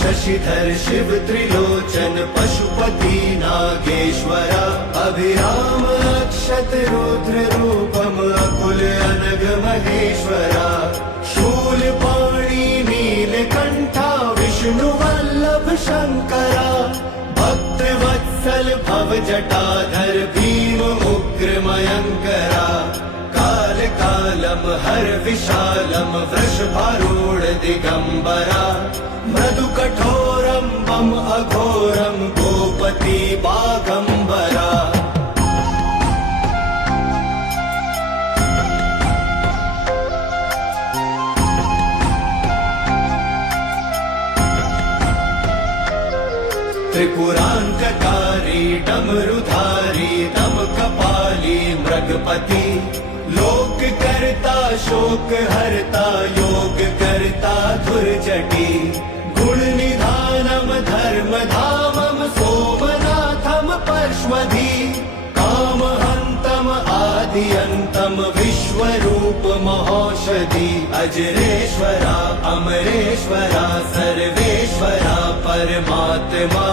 शशिधर शिव त्रिलोचन पशुपति नागेश्वरा अभिराम अक्षत रुद्र रूपम अकुल अनग महेश्वरा शूलपाणि नीलकंठा विष्णु वल्लभ शंकरा भक्त वत्सल भव जटाधर भीम उग्र मयंकरा काल कालम हर विशालम वृषभारूढ़ दिगंबरा मृदु कठोरम बम अघोरम गोपति बागंबरा त्रिपुरांतकारी डमरुधारी दम कपाली मृगपति लोक करता शोक हरता योग करता धुर्जटी गुण निधानम धर्म धामम सोमनाथम परश्वधी काम हंतम आदि अंतम विश्वरूप महौषधि अजरेश्वरा अमरेश्वरा सर्वेश्वरा परमात्मा।